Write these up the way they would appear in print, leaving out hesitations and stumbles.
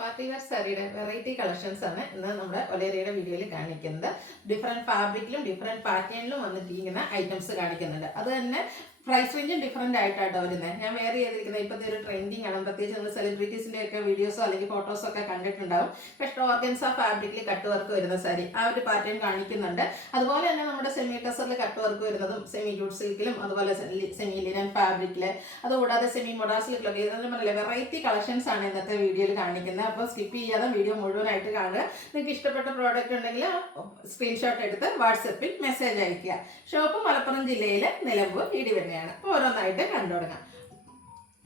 Party wear സാരിയുടെ variety collections ആണ് ഇന്ന് നമ്മുടെ ഒലേറിയുടെ വീഡിയോയിൽ കാണിക്കുന്നത്. ഡിഫറെന്റ് ഫാബ്രിക്കിലും ഡിഫറെന്റ് പാറ്റേണിലും വന്നിരിക്കുന്ന ഐറ്റംസ് കാണിക്കുന്നുണ്ട്. അത് തന്നെ പ്രൈസ് റേഞ്ചും ഡിഫറെന്റ് ആയിട്ടാണ് വരുന്നത്. ഞാൻ വേറെ ചെയ്തിരിക്കുന്നത് ഇപ്പോഴത്തെ ഒരു ട്രെൻഡിങ് ആണ്. പ്രത്യേകിച്ച് നമ്മൾ സെലിബ്രിറ്റീസിന്റെ ഒക്കെ വീഡിയോസോ അല്ലെങ്കിൽ ഫോട്ടോസോ ഒക്കെ കണ്ടിട്ടുണ്ടാവും. പക്ഷേ ഓർഗൻസ ഫാബ്രിക്കിൽ കട്ട് വർക്ക് വരുന്ന സാരി ആ ഒരു പാറ്റേൺ കാണിക്കുന്നുണ്ട്. അതുപോലെ തന്നെ നമ്മുടെ സെമി ടസറിൽ കട്ട് വർക്ക് വരുന്നതും സെമി ജൂട്ട് സിൽക്കിലും അതുപോലെ സെമി ലിനൻ ഫാബ്രിക്കില് അതുകൂടാതെ സെമി മൊഡാ സിൽക്കിലൊക്കെ ഇതെല്ലാം വെറൈറ്റി കളക്ഷൻസ് ആണ് ഇന്നത്തെ വീഡിയോയിൽ കാണിക്കുന്നത്. അപ്പോൾ സ്കിപ്പ് ചെയ്യാതെ വീഡിയോ മുഴുവനായിട്ട് കാണുക. നിങ്ങൾക്ക് ഇഷ്ടപ്പെട്ട പ്രോഡക്റ്റ് ഉണ്ടെങ്കിൽ സ്ക്രീൻഷോട്ട് എടുത്ത് വാട്സപ്പിൽ മെസ്സേജ് അയയ്ക്കുക. ഷോപ്പ് മലപ്പുറം ജില്ലയിലെ നിലമ്പൂർ ഇടിവണ്ണയാണ്. അപ്പോൾ ഓരോന്നായിട്ട് കണ്ടു തുടങ്ങാം.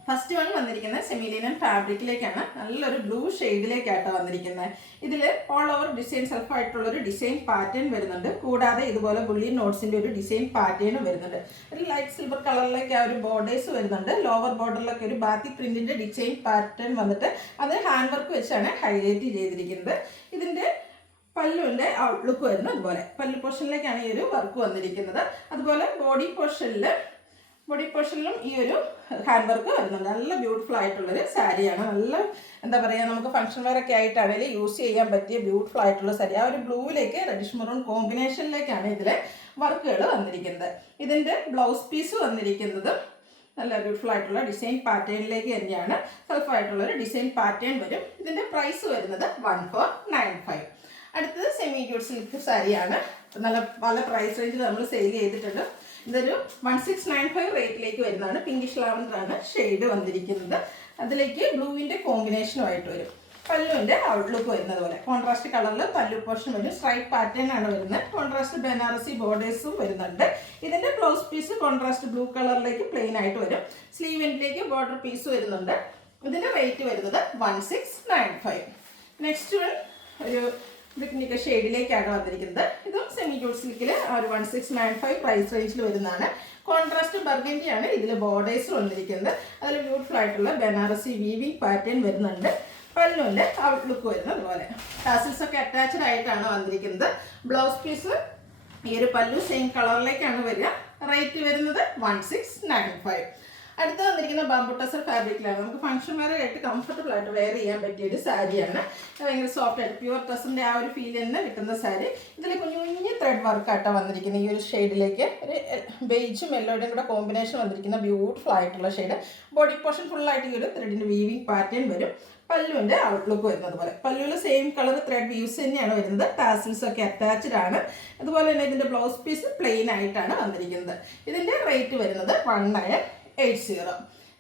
ഫസ്റ്റ് വൺ വന്നിരിക്കുന്നത് സെമി ലിനൻ ഫാബ്രിക്കിലേക്കാണ്. നല്ലൊരു ബ്ലൂ ഷെയ്ഡിലേക്കാട്ടോ വന്നിരിക്കുന്നത്. ഇതിൽ ഓൾ ഓവർ ഡിസൈൻ സെൽഫായിട്ടുള്ളൊരു ഡിസൈൻ പാറ്റേൺ വരുന്നുണ്ട്. കൂടാതെ ഇതുപോലെ ബുള്ളിയൻ നോട്ട്സിൻ്റെ ഒരു ഡിസൈൻ പാറ്റേണും വരുന്നുണ്ട്. ഒരു ലൈറ്റ് സിൽവർ കളറിലേക്ക് ആ ഒരു ബോർഡേഴ്സ് വരുന്നുണ്ട്. ലോവർ ബോർഡറിലൊക്കെ ഒരു ബാത്തി പ്രിന്റിൻ്റെ ഡിസൈൻ പാറ്റേൺ വന്നിട്ട് അത് ഹാൻഡ് വർക്ക് വെച്ചാണ് ഹൈലൈറ്റ് ചെയ്തിരിക്കുന്നത്. ഇതിൻ്റെ പല്ലുവിൻ്റെ ഔട്ട്ലുക്ക് വരുന്നത് അതുപോലെ പല്ലു പോർഷനിലേക്കാണ് ഈ ഒരു വർക്ക് വന്നിരിക്കുന്നത്. അതുപോലെ ബോഡി പോർഷനിലും ഈ ഒരു ഹാൻഡ് വർക്ക് വരുന്നുണ്ട്. നല്ല ബ്യൂട്ടിഫുൾ ആയിട്ടുള്ളൊരു സാരിയാണ്. നല്ല എന്താ പറയുക, നമുക്ക് ഫംഗ്ഷൻ വെയർ ഒക്കെ ആയിട്ടാണെങ്കിൽ യൂസ് ചെയ്യാൻ പറ്റിയ ബ്യൂട്ടിഫുൾ ആയിട്ടുള്ള സാരി. ആ ഒരു ബ്ലൂവിലേക്ക് റെഡിഷ് മെറൂൺ കോമ്പിനേഷനിലേക്കാണ് ഇതിലെ വർക്കുകൾ വന്നിരിക്കുന്നത്. ഇതിൻ്റെ ബ്ലൗസ് പീസ് വന്നിരിക്കുന്നത് നല്ല ബ്യൂട്ടിഫുൾ ആയിട്ടുള്ള ഡിസൈൻ പാറ്റേണിലേക്ക് തന്നെയാണ്. സെൽഫായിട്ടുള്ളൊരു ഡിസൈൻ പാറ്റേൺ വരും. ഇതിൻ്റെ പ്രൈസ് വരുന്നത് 1495. അടുത്തത് സെമി ജൂട്ട് സിൽക്ക് സാരിയാണ്. നല്ല പല പ്രൈസ് റേഞ്ചിൽ നമ്മൾ സെയിൽ ചെയ്തിട്ടുണ്ട്. ഇതൊരു 1695 റേറ്റിലേക്ക് വരുന്നതാണ്. പിങ്കിഷ് ലാവൻഡറാണ് ഷെയ്ഡ് വന്നിരിക്കുന്നത്. അതിലേക്ക് ബ്ലൂവിൻ്റെ കോമ്പിനേഷനുമായിട്ട് വരും. പല്ലുവിൻ്റെ ഔട്ട്ലുക്ക് വരുന്നത് പോലെ കോൺട്രാസ്റ്റ് കളറിൽ പല്ലു പോർഷൻ വരും. സ്ട്രൈപ്പ് പാറ്റേൺ ആണ് വരുന്നത്. കോൺട്രാസ്റ്റ് ബനാറസി ബോർഡേഴ്സും വരുന്നുണ്ട്. ഇതിൻ്റെ ബ്ലൗസ് പീസ് കോൺട്രാസ്റ്റ് ബ്ലൂ കളറിലേക്ക് പ്ലെയിൻ ആയിട്ട് വരും. സ്ലീവിലേക്ക് ബോർഡർ പീസ് വരുന്നുണ്ട്. ഇതിൻ്റെ റേറ്റ് വരുന്നത് 1695. നെക്സ്റ്റ് വൺ ഒരു ബ്രിക്കിൻ്റെ ഷെയ്ഡിലേക്കാണ് വന്നിരിക്കുന്നത്. ഇതും സെമി ജൂട്ട് സിൽക്കിൽ ഒരു 1695 പ്രൈസ് റേഞ്ചിൽ വരുന്നതാണ്. കോൺട്രാസ്റ്റ് ബർഗൻഡിയാണ് ഇതിൽ ബോർഡേഴ്സ് വന്നിരിക്കുന്നത്. അതിൽ ബ്യൂട്ടിഫുൾ ആയിട്ടുള്ള ബനാറസി വീവിംഗ് പാറ്റേൺ വരുന്നുണ്ട്. പല്ലുവിൻ്റെ ഔട്ട്ലുക്ക് വരുന്നത് അതുപോലെ ടാസിൽസ് ഒക്കെ അറ്റാച്ച്ഡ് ആയിട്ടാണ് വന്നിരിക്കുന്നത്. ബ്ലൗസ് പീസ് ഈ ഒരു പല്ലു സെയിം കളറിലേക്കാണ് വരിക. റേറ്റ് വരുന്നത് 1695. അടുത്ത് വന്നിരിക്കുന്ന ബാംബു ടസർ ഫാബ്രിക്കിലാണ്. നമുക്ക് ഫംഗ്ഷൻ വെയർ ആയിട്ട് കംഫർട്ടബിൾ ആയിട്ട് വെയർ ചെയ്യാൻ പറ്റിയ ഒരു സാരിയാണ്. ഭയങ്കര സോഫ്റ്റ് ആയിട്ട് പ്യുവർ ടസറിൻ്റെ ആ ഒരു ഫീൽ തന്നെ കിട്ടുന്ന സാരി. ഇതിൽ കുഞ്ഞു കുഞ്ഞു ത്രെഡ് വർക്കായിട്ടാണ് വന്നിരിക്കുന്നത്. ഈ ഒരു ഷെയ്ഡിലേക്ക് ഒരു ബേജും യെല്ലോയുടെയും കൂടെ കോമ്പിനേഷൻ വന്നിരിക്കുന്ന ബ്യൂട്ടിഫുൾ ആയിട്ടുള്ള ഷെയ്ഡ്. ബോഡി പോർഷൻ ഫുള്ളായിട്ട് ഈ ഒരു ത്രെഡിൻ്റെ വീവിംഗ് പാറ്റേൺ വരും. പല്ലുവിൻ്റെ ഔട്ട്ലുക്ക് വരുന്നത് പോലെ പല്ലുവിൽ സെയിം കളർ ത്രെഡ് വ്യൂസ് തന്നെയാണ് വരുന്നത്. ടാസിൽസ് ഒക്കെ അറ്റാച്ച്ഡ് ആണ്. അതുപോലെ തന്നെ ഇതിൻ്റെ ബ്ലൗസ് പീസ് പ്ലെയിൻ ആയിട്ടാണ് വന്നിരിക്കുന്നത്. ഇതിൻ്റെ റേറ്റ് വരുന്നത് 1980.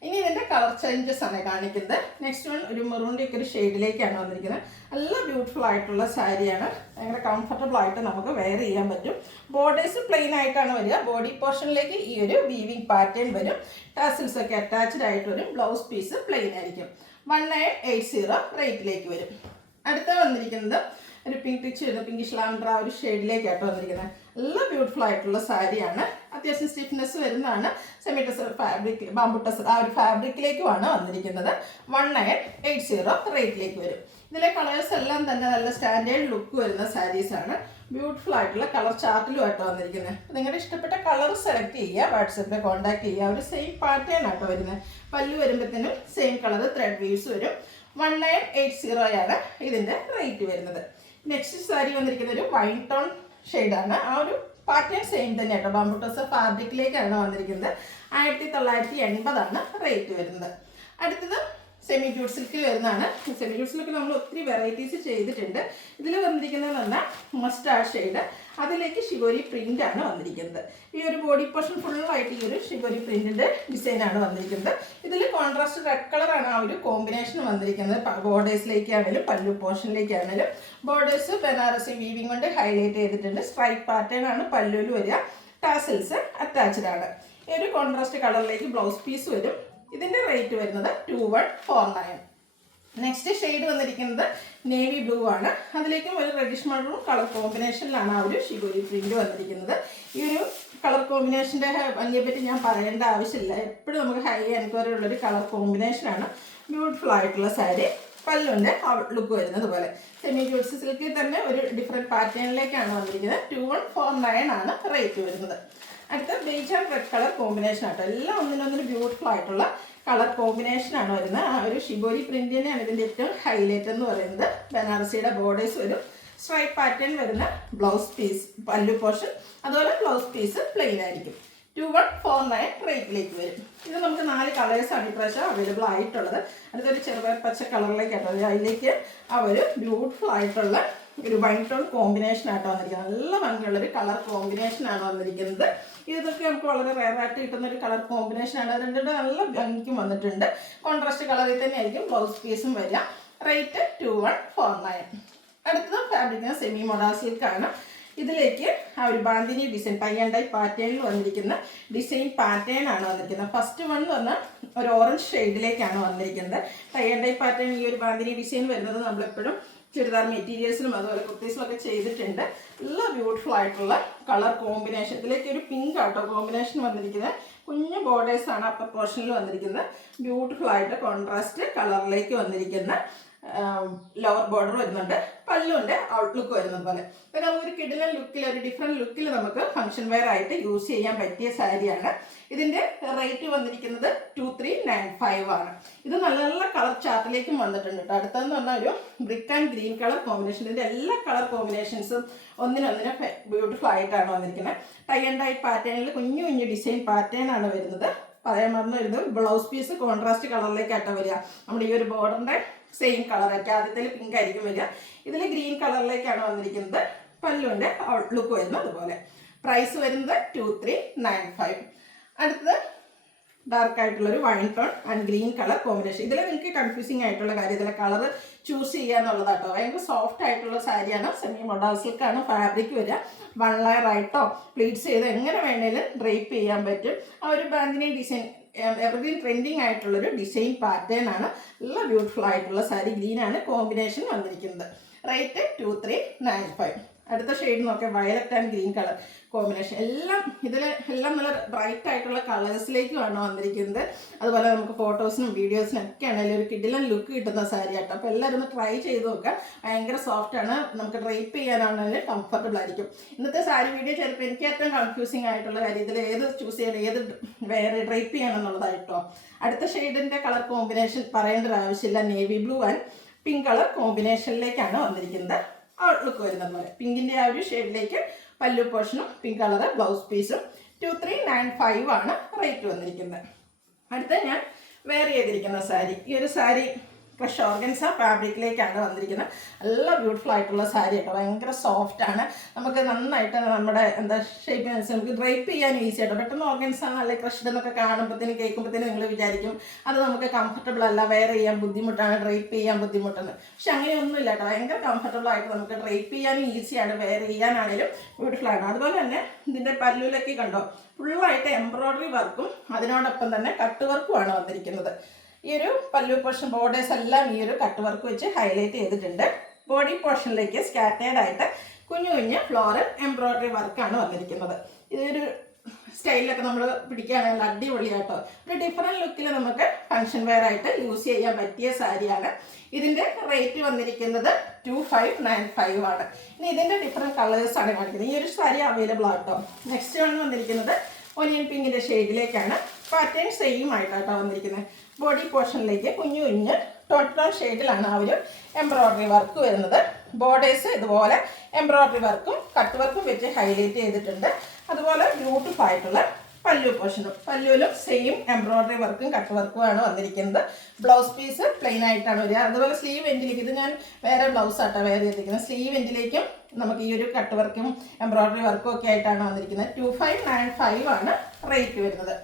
ഇനി ഇതിൻ്റെ കളർ ചേഞ്ചസ് ആണ് കാണിക്കുന്നത്. നെക്സ്റ്റ് വൺ ഒരു മെറൂണിൻ്റെ ഒക്കെ ഒരു ഷെയ്ഡിലേക്കാണ് വന്നിരിക്കുന്നത്. നല്ല ബ്യൂട്ടിഫുൾ ആയിട്ടുള്ള സാരിയാണ്. ഭയങ്കര കംഫർട്ടബിൾ ആയിട്ട് നമുക്ക് വെയർ ചെയ്യാൻ പറ്റും. ബോർഡേഴ്സ് പ്ലെയിൻ ആയിട്ടാണ് വരിക. ബോഡി പോർഷനിലേക്ക് ഈ ഒരു വീവിംഗ് പാറ്റേൺ വരും. ടാസിൽസ് ഒക്കെ അറ്റാച്ച്ഡ് ആയിട്ട് വരും. ബ്ലൗസ് പീസ് പ്ലെയിൻ ആയിരിക്കും. 1980 റേറ്റിലേക്ക് വരും. അടുത്ത വന്നിരിക്കുന്നത് ഒരു പിങ്ക് ടിച്ച് വരുന്ന പിങ്കിഷ് ലാവൻഡർ ആ ഒരു ഷെയ്ഡിലേക്കായിട്ട് വന്നിരിക്കുന്നത്. നല്ല ബ്യൂട്ടിഫുൾ ആയിട്ടുള്ള സാരിയാണ്. അത്യാവശ്യം സ്റ്റിഫ്നെസ് വരുന്നതാണ്. Semi tussar fabric bamboo tussar ആ ഒരു ഫാബ്രിക്കിലേക്കുമാണ് വന്നിരിക്കുന്നത്. 1980 റേറ്റിലേക്ക് വരും. ഇതിലെ കളേഴ്സ് എല്ലാം തന്നെ നല്ല സ്റ്റാൻഡേർഡ് ലുക്ക് വരുന്ന സാരീസാണ്. ബ്യൂട്ടിഫുൾ ആയിട്ടുള്ള കളർ ചാർട്ടിലുമായിട്ട് വന്നിരിക്കുന്നത്. നിങ്ങളുടെ ഇഷ്ടപ്പെട്ട കളർ സെലക്ട് ചെയ്യുക. വാട്സപ്പിൽ കോൺടാക്ട് ചെയ്യുക. ഒരു സെയിം പാറ്റേൺ ആട്ടോ വരുന്നത്. പല്ലു വരുമ്പോഴത്തേനും സെയിം കളർ ത്രെഡ് വീവ്സ് വരും. 1980 ഇതിൻ്റെ റേറ്റ് വരുന്നത്. നെക്സ്റ്റ് സാരി വന്നിരിക്കുന്നത് ഒരു വൈൻ ടോൺ ഷെയ്ഡാണ്. ആ ഒരു പാറ്റേൺ സെയിം തന്നെ കേട്ടോ. ബാംബു ടസർ ഫാബ്രിക്കിലേക്കാണ് വന്നിരിക്കുന്നത്. 1980 റേറ്റ് വരുന്നത്. അടുത്തത് സെമി ജൂട്ട് സിൽക്കിൽ വരുന്നതാണ്. സെമി ജൂട്ട് സിൽക്കിൽ നമ്മൾ ഒത്തിരി വെറൈറ്റീസ് ചെയ്തിട്ടുണ്ട്. ഇതിൽ വന്നിരിക്കുന്നതെന്ന് പറഞ്ഞാൽ മസ്റ്റാർഡ് ഷെയ്ഡ്. അതിലേക്ക് ഷിഗോരി പ്രിൻ്റ് ആണ് വന്നിരിക്കുന്നത്. ഈ ഒരു ബോഡി പോർഷൻ ഫുള്ളായിട്ട് ഈ ഒരു ഷിഗോരി പ്രിൻറ്റിൻ്റെ ഡിസൈനാണ് വന്നിരിക്കുന്നത്. ഇതിൽ കോൺട്രാസ്റ്റ് റെഡ് കളറാണ് ആ ഒരു കോമ്പിനേഷൻ വന്നിരിക്കുന്നത്. ബോർഡേഴ്സിലേക്കാണെങ്കിലും പല്ലു പോർഷനിലേക്കാണെങ്കിലും ബോർഡേഴ്സ് ബനാറസി വീവിംഗ് കൊണ്ട് ഹൈലൈറ്റ് ചെയ്തിട്ടുണ്ട്. സ്ട്രൈപ്പ് പാറ്റേൺ ആണ് പല്ലുവിൽ വരിക. ടാസിൽസ് അറ്റാച്ച്ഡ് ആണ്. ഈ ഒരു കോൺട്രാസ്റ്റ് കളറിലേക്ക് ബ്ലൗസ് പീസ് വരും. ഇതിൻ്റെ റേറ്റ് വരുന്നത് 2149. നെക്സ്റ്റ് ഷെയ്ഡ് വന്നിരിക്കുന്നത് നേവി ബ്ലൂ ആണ്. അതിലേക്കും ഒരു റെഡിഷ് മെറൂൺ കളർ കോമ്പിനേഷനിലാണ് ആ ഒരു ഷിഗോരി പ്രിന്റ് വന്നിരിക്കുന്നത്. ഈ ഒരു കളർ കോമ്പിനേഷൻ്റെ ഭംഗിയെപ്പറ്റി ഞാൻ പറയേണ്ട ആവശ്യമില്ല. എപ്പോഴും നമുക്ക് ഹൈ എൻക്വയറി ഉള്ളൊരു കളർ കോമ്പിനേഷനാണ്. ബ്യൂട്ടിഫുൾ ആയിട്ടുള്ള സാരി. പല്ലുവിൻ്റെ ഔട്ട്ലുക്ക് വരുന്നത് പോലെ സെമി ജൂട്ട് സിൽക്കിൽ തന്നെ ഒരു ഡിഫറെൻറ്റ് പാറ്റേണിലേക്കാണ് വന്നിരിക്കുന്നത്. 2149 റേറ്റ് വരുന്നത്. അടുത്ത beige and red colour combination ആട്ടോ. എല്ലാം ഒന്നിനൊന്നിന് ബ്യൂട്ടിഫുൾ ആയിട്ടുള്ള കളർ കോമ്പിനേഷനാണ് വരുന്നത്. ആ ഒരു ഷിബോരി പ്രിന്റ് തന്നെയാണ് ഇതിൻ്റെ ഏറ്റവും ഹൈലൈറ്റ് എന്ന് പറയുന്നത്. ബനാറസിയുടെ ബോർഡേഴ്സ് വരും, സ്ട്രൈപ്പ് പാറ്റേൺ വരുന്ന ബ്ലൗസ് പീസ് പല്ലു പോർഷൻ, അതുപോലെ ബ്ലൗസ് പീസ് പ്ലെയിൻ ആയിരിക്കും. 2149 റേറ്റിലേക്ക് വരും. ഇത് നമുക്ക് 4 കളേഴ്സാണ് ഇപ്രാവശ്യം അവൈലബിൾ ആയിട്ടുള്ളത്. അടുത്തൊരു ചെറുപയർ പച്ച കളറിലേക്കാണ് അതിലേക്ക് ആ ഒരു ബ്യൂട്ടിഫുൾ ആയിട്ടുള്ള ഒരു വൈൻ ടോൺ കോമ്പിനേഷൻ ആയിട്ട് വന്നിരിക്കുന്നത്. നല്ല ഭംഗിയുള്ളൊരു കളർ കോമ്പിനേഷനാണ് വന്നിരിക്കുന്നത്. ഇതൊക്കെ നമുക്ക് വളരെ റെയറായിട്ട് കിട്ടുന്ന ഒരു കളർ കോമ്പിനേഷനാണ്. രണ്ടും നല്ല ഭംഗിക്കും വന്നിട്ടുണ്ട്. കോൺട്രാസ്റ്റ് കളറിൽ തന്നെ ആയിരിക്കും ബ്ലൗസ് പീസും വരിക. റേറ്റ് 2149. അടുത്തത് ഫാബ്രിക്കിന് സെമി മോഡാ സിൽക്കാണ്. ഇതിലേക്ക് ആ ഒരു bandhani design tie and dye പാറ്റേണിൽ വന്നിരിക്കുന്ന ഡിസൈൻ പാറ്റേൺ ആണ് വന്നിരിക്കുന്നത്. ഫസ്റ്റ് വൺ എന്ന് പറഞ്ഞാൽ ഒരു ഓറഞ്ച് ഷെയ്ഡിലേക്കാണ് വന്നിരിക്കുന്നത്. ടൈ ആൻഡ് ഡൈ പാറ്റേൺ ഈ ഒരു ബാന്തിനി ഡിസൈൻ വരുന്നത് നമ്മളെപ്പോഴും ചുരിദാർ മെറ്റീരിയൽസിലും അതുപോലെ കുർത്തീസിലൊക്കെ ചെയ്തിട്ടുണ്ട്. നല്ല ബ്യൂട്ടിഫുൾ ആയിട്ടുള്ള കളർ കോമ്പിനേഷൻ. ഇതിലേക്ക് ഒരു പിങ്ക് ആട്ടോ കോമ്പിനേഷൻ വന്നിരിക്കുന്നത്. കുഞ്ഞു ബോർഡേഴ്സാണ് അപ്പർ പോർഷനിൽ വന്നിരിക്കുന്നത്. ബ്യൂട്ടിഫുൾ ആയിട്ട് കോൺട്രാസ്റ്റ് കളറിലേക്ക് വന്നിരിക്കുന്ന ലോവർ ബോർഡർ വരുന്നുണ്ട്. പല്ലുവിൻ്റെ ഔട്ട്ലുക്ക് വരുന്നത് പോലെ ഇതൊക്കെ നമുക്കൊരു കിടിലൻ ലുക്കിൽ, ഒരു ഡിഫറെൻറ്റ് ലുക്കിൽ നമുക്ക് ഫംഗ്ഷൻ വെയർ ആയിട്ട് യൂസ് ചെയ്യാൻ പറ്റിയ സാരിയാണ്. ഇതിൻ്റെ റേറ്റ് വന്നിരിക്കുന്നത് 2395 ആണ്. ഇത് നല്ല നല്ല കളർ ചാർട്ടിലേക്കും വന്നിട്ടുണ്ട് കേട്ടോ. അടുത്തതെന്ന് പറഞ്ഞാൽ ഒരു brick and green colour combination. ഇതിൻ്റെ എല്ലാ കളർ കോമ്പിനേഷൻസും ഒന്നിനൊന്നിനെ ബ്യൂട്ടിഫുൾ ആയിട്ടാണ് വന്നിരിക്കുന്നത്. ടൈ ആൻഡ് ഡൈ പാറ്റേണിൽ കുഞ്ഞു കുഞ്ഞു ഡിസൈൻ പാറ്റേൺ ആണ് വരുന്നത്. പറയാൻ മറന്നു വരുന്നത് ബ്ലൗസ് പീസ് കോൺട്രാസ്റ്റ് കളറിലേക്കാട്ടോ വരിക. നമ്മുടെ ഈ ഒരു ബോർഡറിൻ്റെ സെയിം കളറായിരിക്കും. ആദ്യത്തിൽ പിങ്ക് ആയിരിക്കും വരിക, ഇതിൽ ഗ്രീൻ കളറിലേക്കാണ് വന്നിരിക്കുന്നത്. പല്ലുവിൻ്റെ ഔട്ട്ലുക്ക് വരുന്നത് അതുപോലെ. പ്രൈസ് വരുന്നത് 2395. അടുത്തത് ഡാർക്ക് ആയിട്ടുള്ളൊരു wine tone and green colour combination. ഇതിൽ നിങ്ങൾക്ക് കൺഫ്യൂസിങ് ആയിട്ടുള്ള കാര്യം ഇതിലെ കളർ ചൂസ് ചെയ്യുക എന്നുള്ളതാട്ടോ. ഭയങ്കര സോഫ്റ്റ് ആയിട്ടുള്ള സാരിയാണ്. സെമി മോഡൽ സിൽക്കാണ് ഫാബ്രിക് വരിക. 1 ലെയർ ആയിട്ടോ പ്ലീറ്റ്സ് ചെയ്ത് എങ്ങനെ വേണേലും ഡ്രേപ്പ് ചെയ്യാൻ പറ്റും. ആ ഒരു ബാങ്കിനെ ഡിസൈൻ എവർഗ്രീൻ ട്രെൻഡിങ് ആയിട്ടുള്ളൊരു ഡിസൈൻ പാറ്റേൺ ആണ്. നല്ല ബ്യൂട്ടിഫുൾ ആയിട്ടുള്ള സാരി. ഗ്രീനാണ് കോമ്പിനേഷൻ വന്നിരിക്കുന്നത്. റേറ്റ് 2395. അടുത്ത ഷെയ്ഡ് നോക്കിയാൽ violet and green colour combination. എല്ലാം നല്ല ബ്രൈറ്റ് ആയിട്ടുള്ള കളേഴ്സിലേക്കുമാണ് വന്നിരിക്കുന്നത്. അതുപോലെ നമുക്ക് ഫോട്ടോസിനും വീഡിയോസിനും ഒക്കെ ആണെങ്കിലും ഒരു കിടിലൻ ലുക്ക് കിട്ടുന്ന സാരി ആട്ടോ. അപ്പോൾ എല്ലാവരും ഒന്ന് ട്രൈ ചെയ്ത് നോക്കുക. ഭയങ്കര സോഫ്റ്റ് ആണ്. നമുക്ക് ഡ്രൈപ്പ് ചെയ്യാനാണെങ്കിലും കംഫർട്ടബിൾ ആയിരിക്കും. ഇന്നത്തെ സാരി വീഡിയോ ചിലപ്പോൾ എനിക്ക് ഏറ്റവും കൺഫ്യൂസിങ് ആയിട്ടുള്ള കാര്യം ഇതിൽ ഏത് ചൂസ് ചെയ്യണം, ഏത് വേറെ ഡ്രൈപ്പ് ചെയ്യണം എന്നുള്ളതായിട്ടോ. അടുത്ത ഷെയ്ഡിൻ്റെ കളർ കോമ്പിനേഷൻ പറയേണ്ട ഒരു ആവശ്യമില്ല. Navy blue and pink colour കോമ്പിനേഷനിലേക്കാണ് വന്നിരിക്കുന്നത്. ഔട്ട്ലുക്ക് വരുന്നത് പോലെ പിങ്കിൻ്റെ ആ ഒരു ഷെയ്ഡിലേക്ക് പല്ലു പോർഷനും പിങ്ക് കളർ ബ്ലൗസ് പീസും. 2395 ആണ് റേറ്റ് വന്നിരിക്കുന്നത്. അടുത്ത ഞാൻ വെയർ ചെയ്തിരിക്കുന്ന സാരി, ഈ ഒരു സാരി ക്രഷ് ഓർഗൻസ ഫാബ്രിക്കിലേക്കാണ് വന്നിരിക്കുന്നത്. നല്ല ബ്യൂട്ടിഫുൾ ആയിട്ടുള്ള സാരി കേട്ടോ. ഭയങ്കര സോഫ്റ്റ് ആണ്. നമുക്ക് നന്നായിട്ട് നമ്മുടെ ഷേപ്പിനനുസരിച്ച് നമുക്ക് ഡ്രൈപ്പ് ചെയ്യാൻ ഈസി ആട്ടോ. പെട്ടെന്ന് ഓർഗൻസ നല്ല ക്രഷ്ഡ് എന്നൊക്കെ കാണുമ്പോഴത്തേനും കേൾക്കുമ്പോഴത്തേനും നിങ്ങൾ വിചാരിക്കും അത് നമുക്ക് കംഫർട്ടബിൾ അല്ല, വെയർ ചെയ്യാൻ ബുദ്ധിമുട്ടാണ്, ഡ്രൈപ്പ് ചെയ്യാൻ ബുദ്ധിമുട്ടെന്ന്. പക്ഷെ അങ്ങനെയൊന്നുമില്ല കേട്ടോ. ഭയങ്കര കംഫർട്ടബിൾ ആയിട്ട് നമുക്ക് ഡ്രൈപ്പ് ചെയ്യാനും ഈസിയാണ്, വെയർ ചെയ്യാനാണെങ്കിലും ബ്യൂട്ടിഫുൾ ആണ്. അതുപോലെ തന്നെ ഇതിൻ്റെ പല്ലുവിലൊക്കെ കണ്ടോ ഫുള്ളായിട്ട് എംബ്രോയ്ഡറി വർക്കും അതിനോടൊപ്പം തന്നെ കട്ട് വർക്കുമാണ് വന്നിരിക്കുന്നത്. ഈ ഒരു പല്ലു പോർഷൻ ബോർഡേഴ്സ് എല്ലാം ഈ ഒരു കട്ട് വർക്ക് വെച്ച് ഹൈലൈറ്റ് ചെയ്തിട്ടുണ്ട്. ബോഡി പോർഷനിലേക്ക് സ്കാറ്റേർഡ് ആയിട്ട് കുഞ്ഞു കുഞ്ഞ് ഫ്ലോറൽ എംബ്രോയ്ഡറി വർക്കാണ് വന്നിരിക്കുന്നത്. ഇതൊരു സ്റ്റൈലിലൊക്കെ നമ്മൾ പിടിക്കുകയാണെങ്കിൽ അടിപൊളിയാട്ടോ. ഒരു ഡിഫറെൻറ്റ് ലുക്കിൽ നമുക്ക് ഫംഗ്ഷൻ വെയർ ആയിട്ട് യൂസ് ചെയ്യാൻ പറ്റിയ സാരിയാണ്. ഇതിൻ്റെ റേറ്റ് വന്നിരിക്കുന്നത് 2595 ആണ്. ഇനി ഇതിൻ്റെ ഡിഫറെൻറ്റ് കളേഴ്സാണ് കാണിക്കുന്നത്. ഈ ഒരു സാരി അവൈലബിൾ ആട്ടോ. നെക്സ്റ്റ് വൺ വന്നിരിക്കുന്നത് ഒനിയൻ പിങ്കിൻ്റെ ഷെയ്ഡിലേക്കാണ്. പാറ്റേൺ സെയിം ആയിട്ടാട്ടോ വന്നിരിക്കുന്നത്. ബോഡി പോർഷനിലേക്ക് കുഞ്ഞു കുഞ്ഞ് ടോട്ടൽ ഷെയ്ഡിലാണ് ആ ഒരു എംബ്രോയ്ഡറി വർക്ക് വരുന്നത്. ബോർഡേഴ്സ് ഇതുപോലെ എംബ്രോയ്ഡറി വർക്കും കട്ട് വർക്കും വെച്ച് ഹൈലൈറ്റ് ചെയ്തിട്ടുണ്ട്. അതുപോലെ ബ്യൂട്ടിഫുൾ ആയിട്ടുള്ള പല്ലു പോർഷനും പല്ലുവിലും സെയിം എംബ്രോയ്ഡറി വർക്കും കട്ട് വർക്കുമാണ് വന്നിരിക്കുന്നത്. ബ്ലൗസ് പീസ് പ്ലെയിൻ ആയിട്ടാണ് വരിക. അതുപോലെ സ്ലീവ് എൻഡിലേക്ക് ഇത് ഞാൻ വേറെ ബ്ലൗസ് ആട്ടോ വെയർ ചെയ്തിരിക്കുന്നത്. സ്ലീവ് എൻഡിലേക്കും നമുക്ക് ഈ ഒരു കട്ട് വർക്കും എംബ്രോയ്ഡറി വർക്കും ഒക്കെ ആയിട്ടാണ് വന്നിരിക്കുന്നത്. 2595 ആണ് റേറ്റ് വരുന്നത്.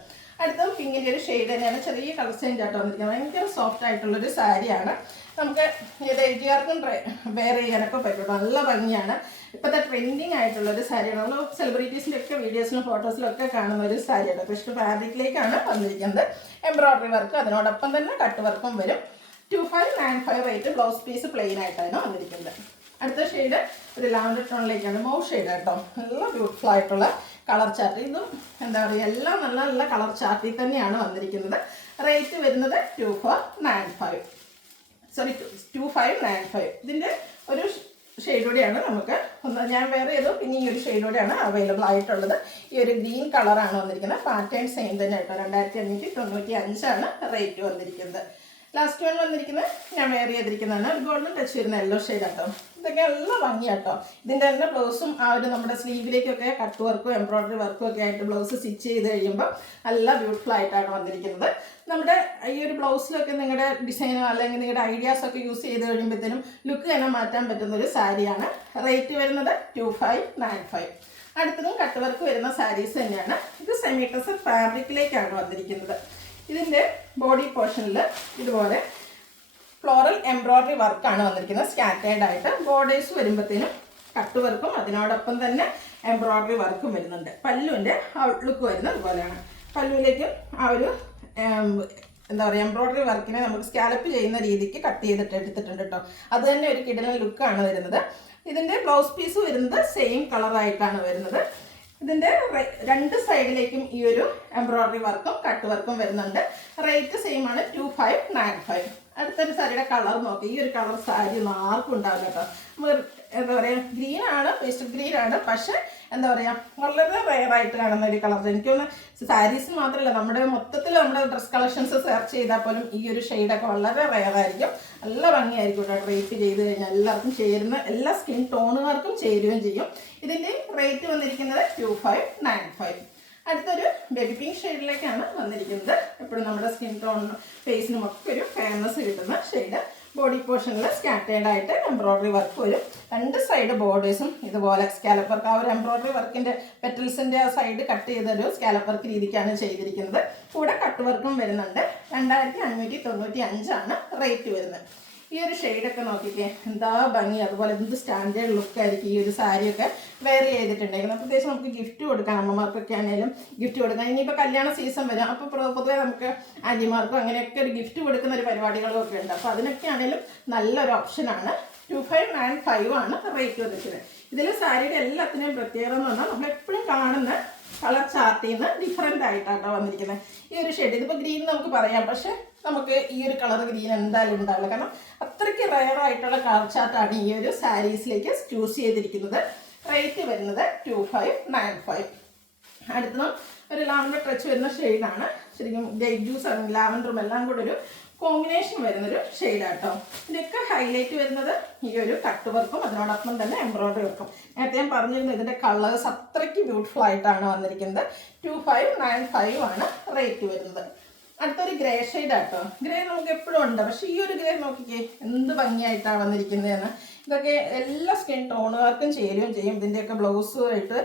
അടുത്തത് പിങ്കിൻ്റെ ഒരു ഷെയ്ഡ് തന്നെയാണ്. ചെറിയ കളർ ചേഞ്ച് ആയിട്ട് വന്നിരിക്കുന്നത്. ഭയങ്കര സോഫ്റ്റ് ആയിട്ടുള്ളൊരു സാരിയാണ്. നമുക്ക് ഏത് ഏജുകാർക്കും വെയർ ചെയ്യാനൊക്കെ പറ്റും. നല്ല ഭംഗിയാണ്. ഇപ്പോഴത്തെ ട്രെൻഡിങ് ആയിട്ടുള്ളൊരു സാരിയാണ്. നമ്മൾ സെലിബ്രിറ്റീസിൻ്റെ ഒക്കെ വീഡിയോസിലും ഫോട്ടോസിലും ഒക്കെ കാണുന്ന ഒരു സാരിയാണ്. കൃഷ്ണ ഫാബ്രിക്കിലേക്കാണ് വന്നിരിക്കുന്നത്. എംബ്രോയ്ഡറി വർക്ക് അതിനോടൊപ്പം തന്നെ കട്ട് വർക്കും വരും. 2595 റേറ്റ്. ബ്ലൗസ് പീസ് പ്ലെയിൻ ആയിട്ടാണ് വന്നിരിക്കുന്നത്. അടുത്ത ഷെയ്ഡ് ഒരു ലാവൻഡർ ടോണിലേക്കാണ്. മൗ ഷെയ്ഡ് കേട്ടോ. നല്ല ബ്യൂട്ടിഫുൾ ആയിട്ടുള്ള കളർ ചാർട്ട്. ഇതും എന്താ പറയുക എല്ലാം നല്ല നല്ല കളർ ചാർട്ടിൽ തന്നെയാണ് വന്നിരിക്കുന്നത്. റേറ്റ് വരുന്നത് 2595. ഇതിൻ്റെ ഒരു ഷെയ്ഡോടെയാണ് നമുക്ക് ഞാൻ വേറെ ചെയ്തു. പിന്നെ ഈ ഒരു ഷെയ്ഡോടെയാണ് അവൈലബിൾ ആയിട്ടുള്ളത്. ഈ ഒരു ഗ്രീൻ കളറാണ് വന്നിരിക്കുന്നത്. പാറ്റേൺ സെയിം തന്നെ കേട്ടോ. 2595 റേറ്റ് വന്നിരിക്കുന്നത്. ലാസ്റ്റ് വൺ വന്നിരിക്കുന്നത് ഞാൻ വേറെ ചെയ്തിരിക്കുന്നതാണ്. ഒരു ഗോൾഡൻ ടച്ച് വരുന്ന യെല്ലോ ഷെയ്ഡ് കേട്ടോ. ഇതൊക്കെ നല്ല ഭംഗിയാട്ടോ. ഇതിൻ്റെ തന്നെ ബ്ലൗസും ആ ഒരു നമ്മുടെ സ്ലീവിലേക്കൊക്കെ കട്ട് വർക്കും എംബ്രോയ്ഡറി വർക്കും ഒക്കെ ആയിട്ട് ബ്ലൗസ് സ്റ്റിച്ച് ചെയ്ത് കഴിയുമ്പോൾ നല്ല ബ്യൂട്ടിഫുൾ ആയിട്ടാണ് വന്നിരിക്കുന്നത്. നമ്മുടെ ഈ ഒരു ബ്ലൗസിലൊക്കെ നിങ്ങളുടെ ഡിസൈനോ അല്ലെങ്കിൽ നിങ്ങളുടെ ഐഡിയാസൊക്കെ യൂസ് ചെയ്ത് കഴിയുമ്പോഴത്തേനും ലുക്ക് തന്നെ മാറ്റാൻ പറ്റുന്ന ഒരു സാരിയാണ്. റേറ്റ് വരുന്നത് 2595. അടുത്തതും കട്ട് വർക്ക് വരുന്ന സാരീസ് തന്നെയാണ്. ഇത് സെമി ടെസർ ഫാബ്രിക്കിലേക്കാണ് വന്നിരിക്കുന്നത്. ഇതിൻ്റെ ബോഡി പോർഷനിൽ ഇതുപോലെ ഫ്ലോറൽ എംബ്രോയ്ഡറി വർക്കാണ് വന്നിരിക്കുന്നത്. സ്കാറ്റേർഡ് ആയിട്ട് ബോർഡേഴ്സ് വരുമ്പോഴത്തേനും കട്ട് വർക്കും അതിനോടൊപ്പം തന്നെ എംബ്രോയ്ഡറി വർക്കും വരുന്നുണ്ട്. പല്ലുവിൻ്റെ ഔട്ട്ലുക്ക് വരുന്നത് ഇതുപോലെയാണ്. പല്ലുവിലേക്കും ആ ഒരു എന്താ പറയുക എംബ്രോയ്ഡറി വർക്കിനെ നമുക്ക് സ്കാലപ്പ് ചെയ്യുന്ന രീതിക്ക് കട്ട് ചെയ്തിട്ട് എടുത്തിട്ടുണ്ട് കേട്ടോ. അത് തന്നെ ഒരു കിടലൻ ലുക്കാണ് വരുന്നത്. ഇതിൻ്റെ ബ്ലൗസ് പീസ് വരുന്നത് സെയിം കളറായിട്ടാണ് വരുന്നത്. ഇതിൻ്റെ രണ്ട് സൈഡിലേക്കും ഈ ഒരു എംബ്രോയ്ഡറി വർക്കും കട്ട് വർക്കും വരുന്നുണ്ട്. റേറ്റ് സെയിം ആണ് 2595. അടുത്തൊരു സാരിയുടെ കളർ നോക്കി. ഈ ഒരു കളർ സാരി ഒന്നും ആർക്കും ഉണ്ടാവില്ല കേട്ടോ. എന്താ പറയുക ഗ്രീനാണ്, പേസ്റ്റൽ ഗ്രീനാണ്. പക്ഷേ എന്താ പറയുക വളരെ റെയറായിട്ട് കാണുന്ന ഒരു കളർ. എനിക്കൊന്ന് സാരീസ് മാത്രമല്ല നമ്മുടെ മൊത്തത്തിൽ നമ്മുടെ ഡ്രസ് കളക്ഷൻസ് സെർച്ച് ചെയ്താൽ പോലും ഈ ഒരു ഷെയ്ഡൊക്കെ വളരെ റെയറായിരിക്കും. നല്ല ഭംഗിയായിരിക്കും കേട്ടോ. ഡ്രേപ്പ് ചെയ്ത് കഴിഞ്ഞാൽ എല്ലാവർക്കും ചേരുന്ന എല്ലാ സ്കിൻ ടോണുകാർക്കും ചേരുകയും ചെയ്യും. ഇതിൻ്റെ റേറ്റ് വന്നിരിക്കുന്നത് 2595. അടുത്തൊരു ബേബി പിങ്ക് ഷെയ്ഡിലേക്കാണ് വന്നിരിക്കുന്നത്. എപ്പോഴും നമ്മുടെ സ്കിൻ ടോണിനും ഫേസിനും ഒക്കെ ഒരു ഫേമസ് കിട്ടുന്ന ഷെയ്ഡ്. ബോഡി പോർഷനിൽ സ്കാറ്റേർഡ് ആയിട്ട് എംബ്രോയ്ഡറി വർക്ക് വരും. രണ്ട് സൈഡ് ബോർഡേഴ്സും ഇതുപോലെ സ്കാലപ്പ് വർക്ക്. ആ ഒരു എംബ്രോയ്ഡറി വർക്കിൻ്റെ പെറ്റൽസിൻ്റെ ആ സൈഡ് കട്ട് ചെയ്തൊരു സ്കാലപ്പ് വർക്ക് രീതിക്കാണ് ചെയ്തിരിക്കുന്നത്. കൂടെ കട്ട് വർക്കും വരുന്നുണ്ട്. 2595 റേറ്റ് വരുന്നത്. ഈ ഒരു ഷെയ്ഡൊക്കെ നോക്കിക്കേ എന്താ ഭംഗി. അതുപോലെ എന്ത് സ്റ്റാൻഡേർഡ് ലുക്കായിരിക്കും ഈ ഒരു സാരിയൊക്കെ വെയർ ചെയ്തിട്ടുണ്ടെങ്കിൽ. പ്രത്യേകിച്ച് നമുക്ക് ഗിഫ്റ്റ് കൊടുക്കാം. അമ്മമാർക്കൊക്കെ ആണെങ്കിലും ഗിഫ്റ്റ് കൊടുക്കാം. ഇനിയിപ്പോൾ കല്യാണ സീസൺ വരും. അപ്പോൾ പൊതുവെ നമുക്ക് ആൻറ്റിമാർക്കും അങ്ങനെയൊക്കെ ഒരു ഗിഫ്റ്റ് കൊടുക്കുന്ന ഒരു പരിപാടികളും ഒക്കെ ഉണ്ട്. അപ്പോൾ അതിനൊക്കെ ആണെങ്കിലും നല്ലൊരു ഓപ്ഷനാണ്. 2595 റേറ്റ് വന്നിട്ടുള്ളത്. ഇതിൽ സാരിയുടെ എല്ലാത്തിനും പ്രത്യേകത എന്ന് പറഞ്ഞാൽ നമ്മളെപ്പോഴും കാണുന്ന കളർ ചാർട്ടിൽ നിന്ന് ഡിഫറെൻ്റ് ആയിട്ടാട്ടോ വന്നിരിക്കുന്നത്. ഈ ഒരു ഷെയ്ഡ് ഇതിപ്പോൾ ഗ്രീൻ നമുക്ക് പറയാം. പക്ഷേ നമുക്ക് ഈ ഒരു കളർ ഗ്രീൻ എന്തായാലും ഉണ്ടാവില്ല. കാരണം അത്രയ്ക്ക് റെയറായിട്ടുള്ള കളർ ചാർട്ടാണ് ഈ ഒരു സാരീസിലേക്ക് ചൂസ് ചെയ്തിരിക്കുന്നത്. റേറ്റ് വരുന്നത് 2595. അടുത്തതും ഒരു ലാവൻഡർ ടച്ച് വരുന്ന ഷെയ്ഡാണ്. ശരിക്കും ഗൈഡ് ജ്യൂസ് ലാവൻഡറും എല്ലാം കൂടെ ഒരു കോമ്പിനേഷൻ വരുന്നൊരു ഷെയ്ഡാട്ടോ. ഇതിൻ്റെയൊക്കെ ഹൈലൈറ്റ് വരുന്നത് ഈ ഒരു കട്ട് വർക്കും അതിനോടൊപ്പം തന്നെ എംബ്രോയ്ഡറി വർക്കും. നേരത്തെ ഞാൻ പറഞ്ഞിരുന്നു ഇതിൻ്റെ കളേഴ്സ് അത്രയ്ക്ക് ബ്യൂട്ടിഫുൾ ആയിട്ടാണ് വന്നിരിക്കുന്നത്. 2595 റേറ്റ് വരുന്നത്. അടുത്തൊരു ഗ്രേ ഷെയ്ഡാട്ടോ. ഗ്രേ നമുക്ക് എപ്പോഴും ഉണ്ട്. പക്ഷേ ഈ ഒരു ഗ്രേ നോക്കിക്കേ എന്ത് ഭംഗിയായിട്ടാണ് വന്നിരിക്കുന്നതെന്ന്. ഇതൊക്കെ എല്ലാ സ്കിൻ ടോണുകാർക്കും ചേരുകയും ചെയ്യും. ഇതിൻ്റെയൊക്കെ ബ്ലൗസുമായിട്ട്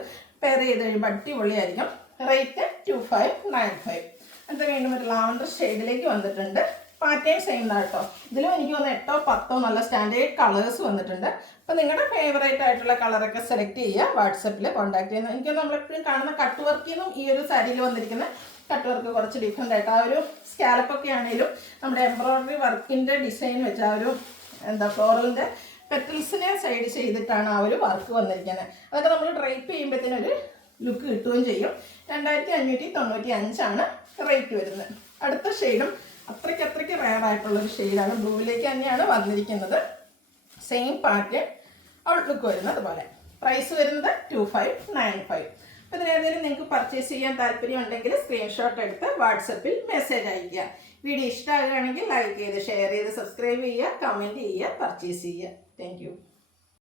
പെയർ ചെയ്ത് കഴിയുമ്പോൾ അടിപൊളിയായിരിക്കും. റേറ്റ് 2595. അടുത്ത വീണ്ടും ഒരു ലാവൻഡർ ഷെയ്ഡിലേക്ക് വന്നിട്ടുണ്ട്. പാറ്റേൺ സെയിം കേട്ടോ. ഇതിലും എനിക്ക് തോന്നുന്നു 8ഓ 10ഓ നല്ല സ്റ്റാൻഡേർഡ് കളേഴ്സ് വന്നിട്ടുണ്ട്. അപ്പോൾ നിങ്ങളുടെ ഫേവറേറ്റ് ആയിട്ടുള്ള കളറൊക്കെ സെലക്ട് ചെയ്യുക. വാട്സപ്പിൽ കോൺടാക്ട് ചെയ്യുന്നത്. എനിക്ക് നമ്മളെപ്പോഴും കാണുന്ന കട്ട് വർക്കിൽ നിന്നും ഈ ഒരു സാരിയിൽ വന്നിരിക്കുന്ന കട്ട് വർക്ക് കുറച്ച് ഡിഫറെൻ്റ് ആയിട്ട് ആ ഒരു സ്കാലപ്പൊക്കെ ആണെങ്കിലും നമ്മുടെ എംബ്രോയ്ഡറി വർക്കിൻ്റെ ഡിസൈൻ വെച്ച് ആ ഒരു എന്താ ഫ്ലോറലിൻ്റെ പെറ്റൽസിനെ സൈഡ് ചെയ്തിട്ടാണ് ആ ഒരു വർക്ക് വന്നിരിക്കുന്നത്. അതൊക്കെ നമ്മൾ ഡ്രൈപ്പ് ചെയ്യുമ്പോഴത്തേനും ഒരു ലുക്ക് കിട്ടുകയും ചെയ്യും. 2595 റേറ്റ് വരുന്നത്. അടുത്ത ഷെയ്ഡും അത്രയ്ക്ക് റെയറായിട്ടുള്ളൊരു ഷെയ്ഡാണ്. ബ്ലൂവിലേക്ക് തന്നെയാണ് വന്നിരിക്കുന്നത്. സെയിം പാറ്റേൺ ഔട്ട്ലുക്ക് വരുന്നത് അതുപോലെ. പ്രൈസ് വരുന്നത് 2595. അപ്പോൾ ഇതിലേതെങ്കിലും നിങ്ങൾക്ക് പർച്ചേസ് ചെയ്യാൻ താല്പര്യം ഉണ്ടെങ്കിൽ സ്ക്രീൻഷോട്ട് എടുത്ത് വാട്സപ്പിൽ മെസ്സേജ് അയയ്ക്കുക. വീഡിയോ ഇഷ്ടമാകുകയാണെങ്കിൽ ലൈക്ക് ചെയ്ത് ഷെയർ ചെയ്ത് സബ്സ്ക്രൈബ് ചെയ്യുക, കമൻറ്റ് ചെയ്യുക, പർച്ചേസ് ചെയ്യുക. താങ്ക്